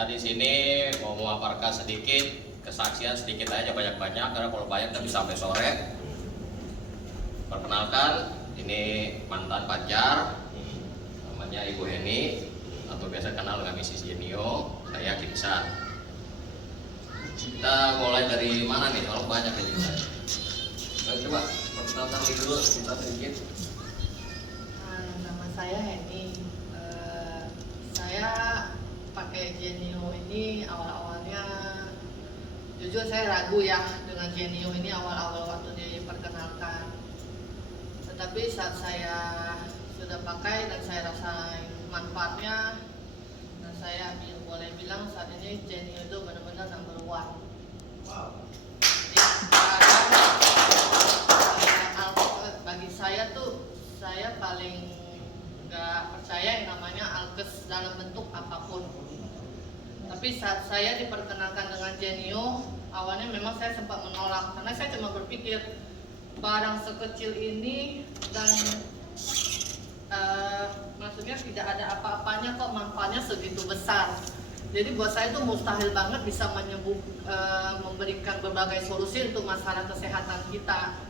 Kita di sini mau memaparkan sedikit kesaksian, sedikit aja, banyak-banyak karena kalau banyak kita bisa sampai sore. Perkenalkan, ini mantan pacar, namanya Ibu Heni atau biasa kenal dengan Mrs. Jenio. Saya Kimsan. Kita mulai dari mana nih? Kalau banyak ya kita. Coba perkenalkan dulu kita sedikit. Nama saya Heni. Saya pakai Jenio ini awal-awalnya, jujur saya ragu ya dengan Jenio ini awal-awal waktu diperkenalkan. Tetapi saat saya sudah pakai dan saya rasain manfaatnya, dan saya boleh bilang saat ini Jenio itu benar-benar number one. Wow. Bagi saya tuh, saya paling nggak percaya yang namanya alkes dalam bentuk apapun. Tapi saat saya diperkenalkan dengan Jenio, awalnya memang saya sempat menolak karena saya cuma berpikir barang sekecil ini dan maksudnya tidak ada apa-apanya kok manfaatnya segitu besar. Jadi buat saya itu mustahil banget bisa memberikan berbagai solusi untuk masalah kesehatan kita.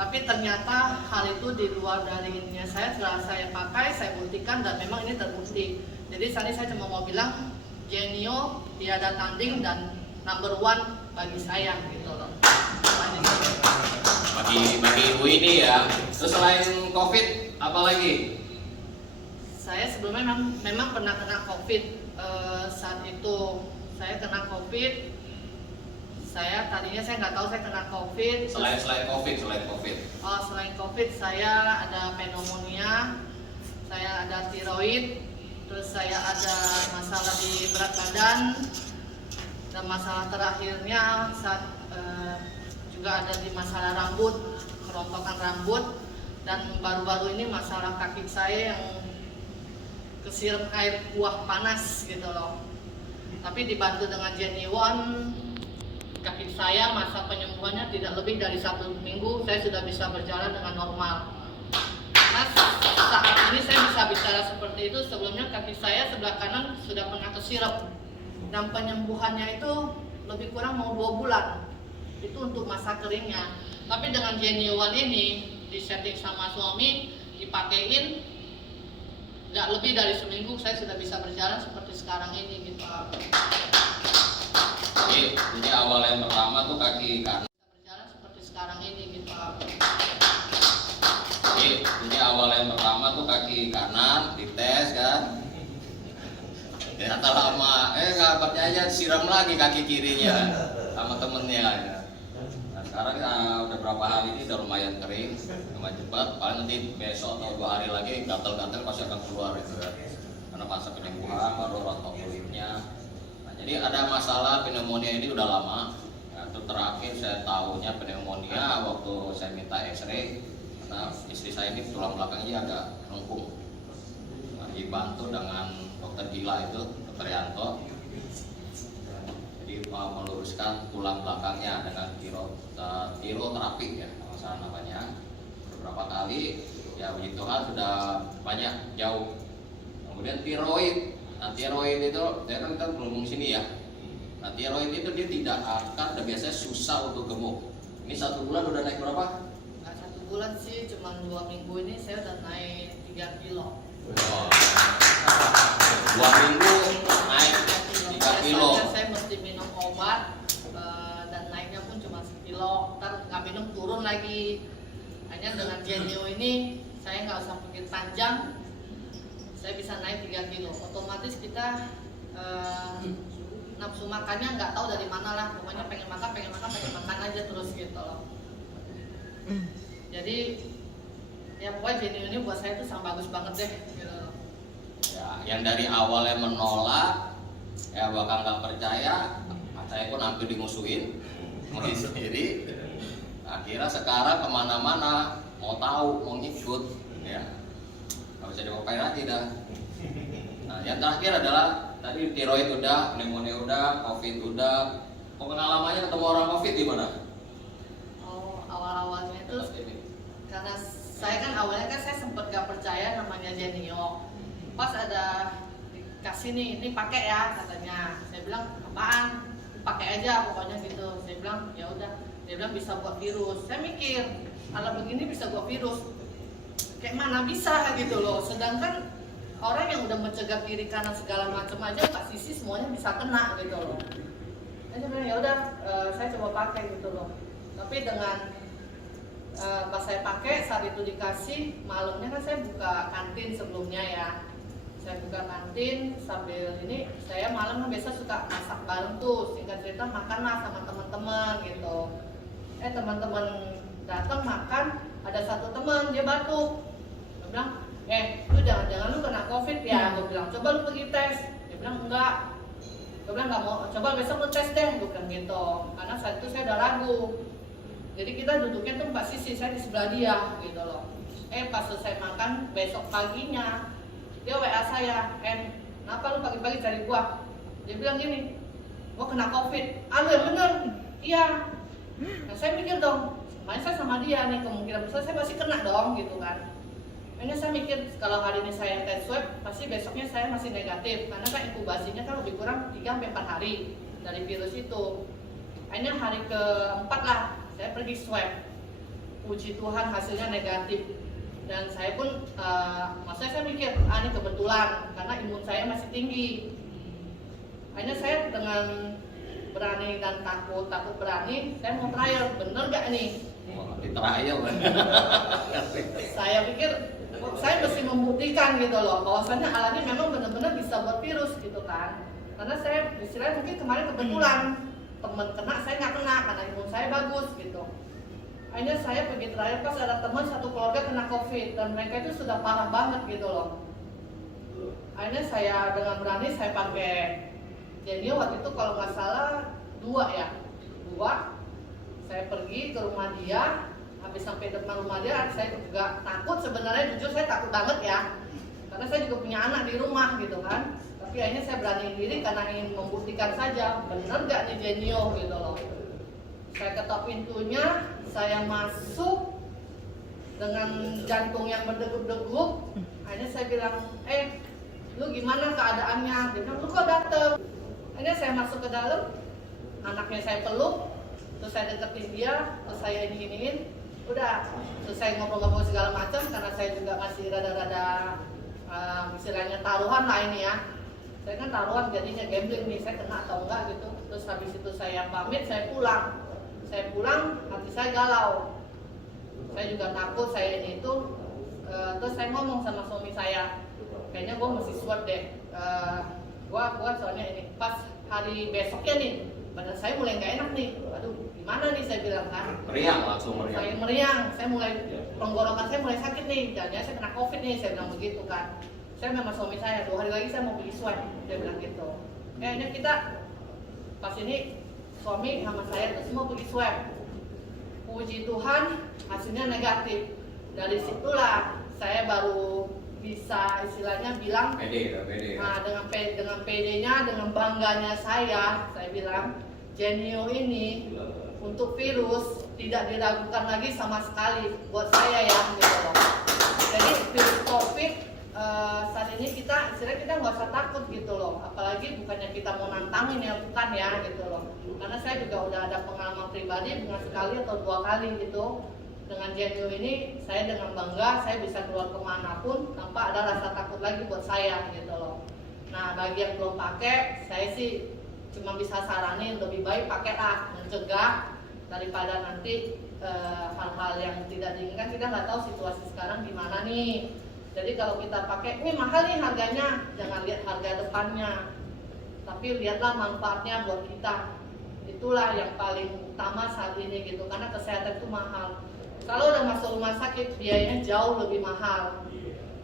Tapi ternyata hal itu di luar dari ininya saya, setelah saya pakai, saya buktikan dan memang ini terbukti. Jadi saat ini saya cuma mau bilang Jenio tiada tanding dan number one bagi saya gitu loh. Bagi ibu ini ya. Terus selain COVID apa lagi? Saya sebelumnya memang pernah kena COVID. Saat itu saya kena COVID. Tadinya saya nggak tahu saya kena COVID. Selain COVID. Oh, selain COVID saya ada pneumonia, saya ada tiroid, terus saya ada masalah di berat badan, dan masalah terakhirnya juga ada di masalah rambut, kerontokan rambut, dan baru-baru ini masalah kaki saya yang kesiram air kuah panas gitu loh. Tapi dibantu dengan Jenio-1, kaki saya masa penyembuhannya tidak lebih dari 1 minggu, saya sudah bisa berjalan dengan normal. Mas, saat ini saya bisa bicara seperti itu. Sebelumnya kaki saya sebelah kanan sudah pernah kesirap, dan penyembuhannya itu lebih kurang mau 2 bulan. Itu untuk masa keringnya. Tapi dengan Jenio-1 ini disetting sama suami, dipakein, nggak lebih dari seminggu saya sudah bisa berjalan seperti sekarang ini gitu. Jadi awal yang pertama tuh kaki kanan. Berjalan seperti sekarang ini gitu. Jadi awal yang pertama tuh kaki kanan dites kan. Ternyata lama, nggak percaya siram lagi kaki kirinya sama temennya. Ya. Nah, sekarang udah berapa hari ini udah lumayan kering, lumayan cepat. Paling nanti besok atau 2 hari lagi gatal-gatal pasti akan keluar itu kan. Karena fase penyembuhan baru rontok kulitnya. Nah, jadi ada masalah pneumonia ini udah lama. Nah, itu terakhir saya tahunya pneumonia waktu saya minta X-ray. Karena istri saya ini tulang belakangnya agak lengkung. Nah, dibantu dengan dokter gila itu, dokter Yanto. Jadi meluruskan tulang belakangnya dengan tiroterapi ya, masalah namanya. Beberapa kali, ya puji Tuhan sudah banyak jauh. Kemudian tiroid. Nah, tiroid itu, ya kan kita berhubung sini ya. Nah, tiroid itu dia tidak akan, dan biasanya susah untuk gemuk. Ini 1 bulan udah naik berapa? Nggak 1 bulan sih, cuma 2 minggu ini saya udah naik 3 kilo. Wow. 2 minggu naik 3 kilo. Biasanya saya mesti minum obat, dan naiknya pun cuma 1 kilo. Ntar nggak minum turun lagi. Hanya dengan Jenio ini saya nggak usah pikir panjang, saya bisa naik 3 kilo. Otomatis kita nafsu makannya nggak tahu dari mana lah. Pokoknya pengen makan aja terus gitu loh. Jadi ya pokoknya Jenio ini buat saya tuh sangat bagus banget deh gitu. Ya, yang dari awalnya menolak, ya bakal nggak percaya, saya pun hampir dimusuhin sendiri. Akhirnya sekarang kemana-mana mau tahu, mau ngikut, ya nggak bisa dipakai lagi dah. Nah, yang terakhir adalah tadi tiroid udah, pneumonia udah, COVID udah. Pengalamannya ketemu orang COVID gimana? Oh, awal-awalnya itu karena saya kan awalnya saya sempat gak percaya namanya Jenio. Pas ada dikasih dikasih nih, ini pakai ya katanya. Saya bilang apaan? Pakai aja pokoknya gitu. Saya bilang ya udah. Dia bilang bisa buat virus. Saya mikir alat begini bisa buat virus. Kayak mana bisa gitu loh. Sedangkan orang yang udah mencegah kiri kanan segala macam aja Kak Sisi semuanya bisa kena gitu loh. Saya bilang ya udah, saya coba pakai gitu loh. Tapi dengan pas saya pakai saat itu dikasih malamnya kan saya buka kantin sebelumnya ya. Saya buka kantin sambil ini saya malam kan biasa suka masak bareng tuh, singkat cerita makanlah sama teman-teman gitu. Teman-teman datang makan, ada satu teman dia batuk. Dia bilang, lu jangan-jangan lu kena COVID ya? Gue bilang, coba lu pergi tes. Dia bilang enggak. Gue bilang nggak mau, coba besok lu tes deh, gue bilang gitu. Karena saat itu saya udah ragu. Jadi kita duduknya tuh 4 sisi, saya di sebelah dia gitu loh. Pas selesai makan besok paginya dia WA saya, kenapa lu pagi-pagi cari gua? Dia bilang gini, gua kena COVID. Lu yang bener? Iya. Nah saya mikir dong, main saya sama dia nih, kemungkinan besar saya pasti kena dong gitu kan. Akhirnya saya mikir kalau hari ini saya tes swab, pasti besoknya saya masih negatif. Karena kan inkubasinya kan lebih kurang 3-4 hari dari virus itu. Akhirnya hari keempat lah, saya pergi swab. Puji Tuhan hasilnya negatif. Dan saya pun, maksudnya saya mikir, ini kebetulan karena imun saya masih tinggi. Akhirnya saya dengan berani dan takut berani, saya mau trial, bener gak nih? Di trial kan? Saya pikir, saya mesti membuktikan gitu loh, bahwasannya alat ini memang benar-benar bisa buat virus gitu kan. Karena saya istilahnya mungkin kemarin kebetulan temen kena, saya nggak kena karena imun saya bagus gitu. Akhirnya saya pergi trial pas ada teman satu keluarga kena COVID dan mereka itu sudah parah banget gitu loh. Akhirnya saya dengan berani saya pakai Genio waktu itu kalau nggak salah 2 ya, 2. Saya pergi ke rumah dia, habis sampai depan rumah dia saya juga takut sebenarnya, jujur saya takut banget ya, karena saya juga punya anak di rumah gitu kan. Tapi akhirnya saya beraniin diri karena ingin membuktikan saja bener nggak nih Genio gitu loh. Saya ketok pintunya, saya masuk dengan jantung yang berdegup-degup. Akhirnya saya bilang, lu gimana keadaannya? Dia bilang, lu kok dateng? Akhirnya saya masuk ke dalam, anaknya saya peluk, terus saya deketin dia, terus saya ini-iniin, udah, terus saya ngobrol-ngobrol segala macam karena saya juga masih rada-rada istilahnya taruhan lah ini ya. Saya kan taruhan jadinya gambling nih, saya kena atau enggak gitu. Terus habis itu saya pamit, saya pulang. Saya pulang, hati saya galau. Saya juga takut, saya ini itu. Terus saya ngomong sama suami saya, kayaknya gue mesti swab deh. Gua soalnya ini pas hari besoknya nih, badan saya mulai nggak enak nih. Aduh, gimana nih saya bilang kan? Meriang langsung meriang. Saya meriang, saya mulai tenggorokan saya mulai sakit nih. Jangan saya kena COVID nih, saya bilang begitu kan. Saya sama suami saya 2 hari lagi saya mau pergi swab, dia bilang gitu. Kayaknya kita pas ini suami sama saya tuh semua pergi swab. Puji Tuhan hasilnya negatif. Dari situlah saya baru bisa istilahnya bilang pede. Nah, dengan PD-nya, dengan bangganya saya bilang Genio ini untuk virus tidak diragukan lagi sama sekali buat saya ya gitu loh. Jadi virus COVID saat ini kita nggak usah takut gitu loh, apalagi bukannya kita mau nantangin ya, bukan ya gitu loh. Karena saya juga udah ada pengalaman pribadi dengan sekali atau 2 kali gitu. Dengan Genio ini saya dengan bangga saya bisa keluar kemanapun tanpa ada rasa takut lagi buat saya gitu loh. Nah bagi yang belum pakai, saya sih cuma bisa saranin lebih baik pakailah, mencegah daripada nanti hal-hal yang tidak diinginkan. Kita nggak tahu situasi sekarang gimana nih. Jadi kalau kita pakai, ini mahal nih harganya, jangan lihat harga depannya, tapi lihatlah manfaatnya buat kita. Itulah yang paling utama saat ini gitu, karena kesehatan itu mahal. Kalau udah masuk rumah sakit, biayanya jauh lebih mahal.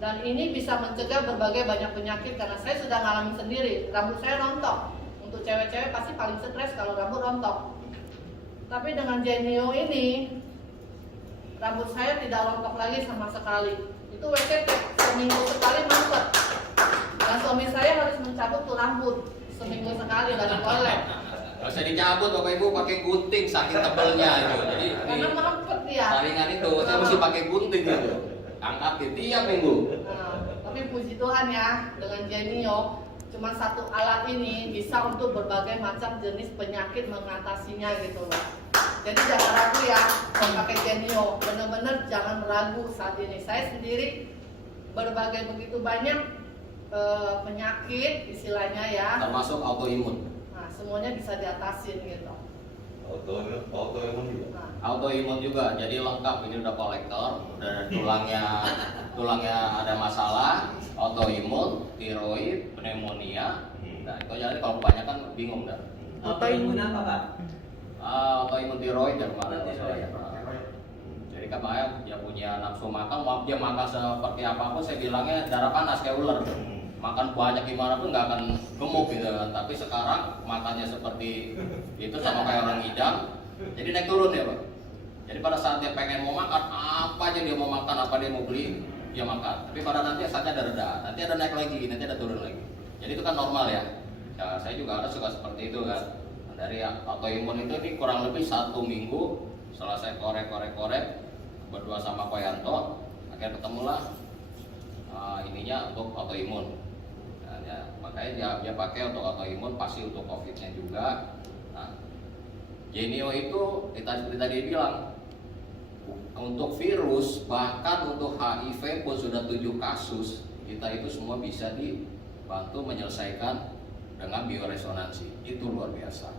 Dan ini bisa mencegah berbagai banyak penyakit, karena saya sudah ngalamin sendiri. Rambut saya rontok. Untuk cewek-cewek pasti paling stres kalau rambut rontok. Tapi dengan Genio ini, rambut saya tidak rontok lagi sama sekali. Itu WCT, seminggu sekali mampet. Dan suami saya harus mencabut tuh rambut seminggu sekali dari toilet. Gak usah dicabut Bapak Ibu, pakai gunting saking tebelnya itu. Jadi Karena mampet ya. saringan itu saya mesti pakai gunting gitu. Angkat tiap minggu. Tapi puji Tuhan ya, dengan Genio cuma satu alat ini bisa untuk berbagai macam jenis penyakit mengatasinya gitu loh. Jadi jangan ragu ya kalau pakai Genio, bener-bener jangan ragu saat ini. Saya sendiri berbagai begitu banyak penyakit istilahnya ya. Termasuk autoimun. Nah semuanya bisa diatasin gitu. Autoimun juga. Nah, Autoimun juga, jadi lengkap. Ini udah kolektor, udah tulangnya ada masalah, autoimun, tiroid, pneumonia. Nah itu jadi kalau kebanyakan bingung dah. Autoimun apa, Pak? Autoimun tiroid ya kemarin saya. Jadi kemarin dia punya nafsu makan, mau dia makan seperti apapun, saya bilangnya darah panas kayak ular. Makan banyak gimana pun nggak akan gemuk gitu kan. Tapi sekarang makannya seperti itu sama kayak orang ngidam, jadi naik turun ya Pak. Jadi pada saat dia pengen mau makan, apa aja dia mau makan, apa dia mau beli, dia makan. Tapi pada nanti saatnya ada reda, nanti ada naik lagi, nanti ada turun lagi. Jadi itu kan normal ya. Ya saya juga ada suka seperti itu kan. Dari autoimun itu ini kurang lebih 1 minggu setelah saya korek berdua sama Koyanto, akhirnya ketemulah ininya untuk autoimun. Nah, ya, makanya dia pakai untuk autoimun, pasti untuk COVID-nya juga. Nah, Genio itu kita seperti tadi bilang, untuk virus bahkan untuk HIV pun sudah 7 kasus, kita itu semua bisa dibantu menyelesaikan dengan bioresonansi. Itu luar biasa.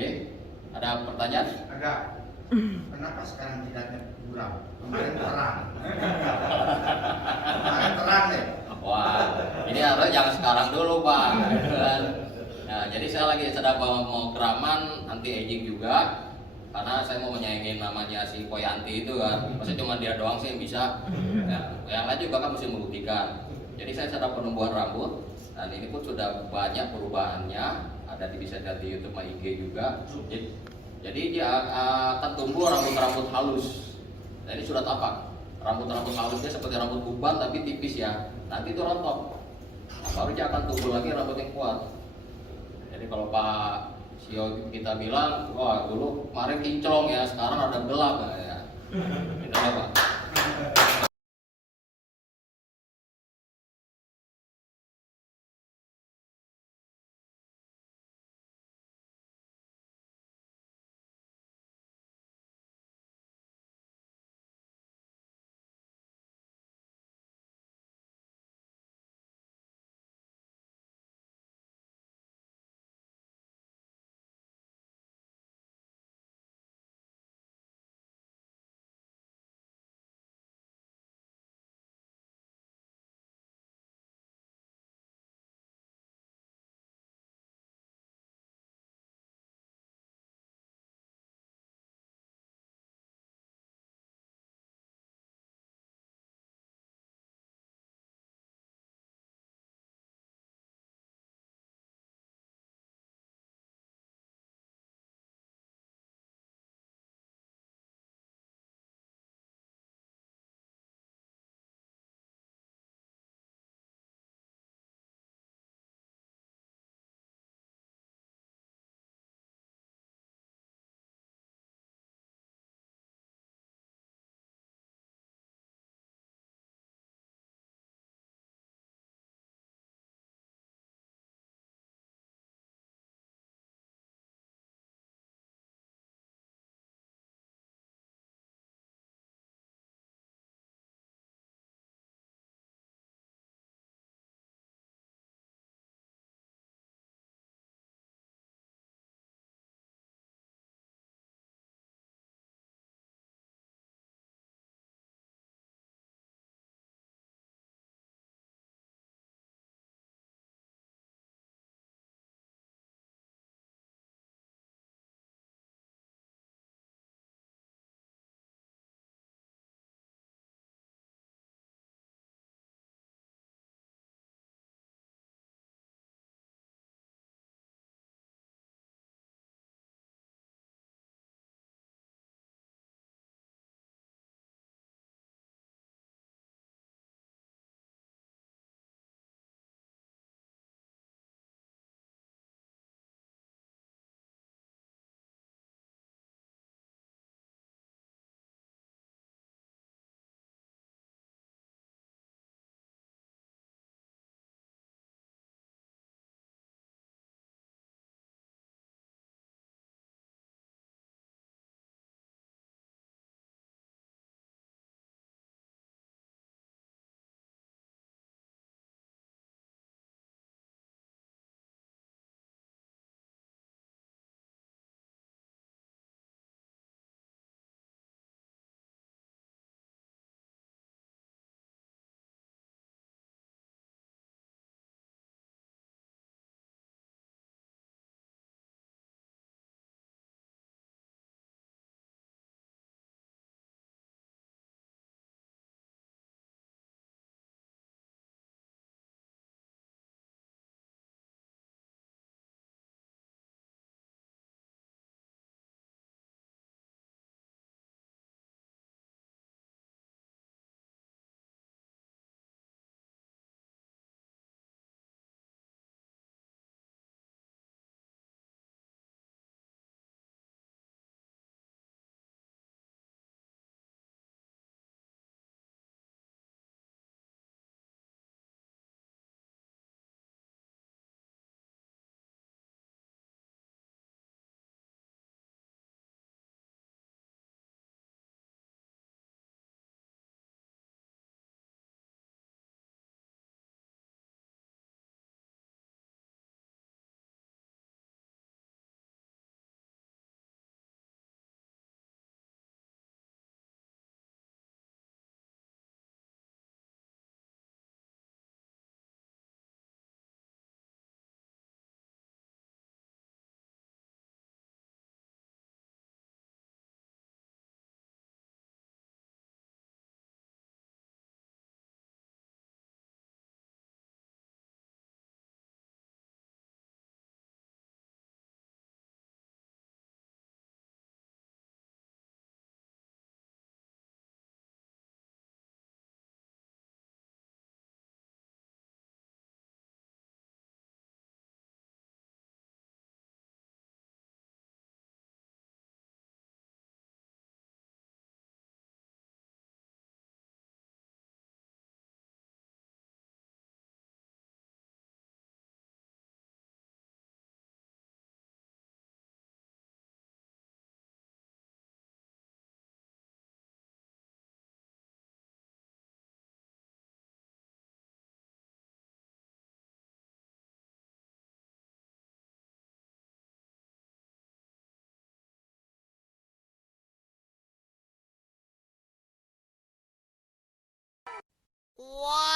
Oke, ada pertanyaan? Ada. Kenapa sekarang tidak buram? Kemarin terang. Kemarin terang deh. Wah, ini harusnya jangan sekarang dulu Pak. Nah, jadi saya lagi sedang mau keraman anti aging juga, karena saya mau menyaingin namanya si Poyanti itu kan. Maksudnya cuma dia doang sih yang bisa. Nah, yang lain juga kan mesti membuktikan. Jadi saya sedang penumbuhan rambut, dan ini pun sudah banyak perubahannya. Ada bisa lihat di YouTube sama IG juga. Jadi dia akan tumbuh rambut-rambut halus. Jadi sudah tapak. Rambut-rambut halusnya seperti rambut uban tapi tipis ya. Nanti itu rontok. Nah, baru dia akan tumbuh lagi rambut yang kuat. Jadi kalau Pak Sio kita bilang, wah dulu kemarin kinclong ya, sekarang ada gelap ya. Itu ya Pak. Wow.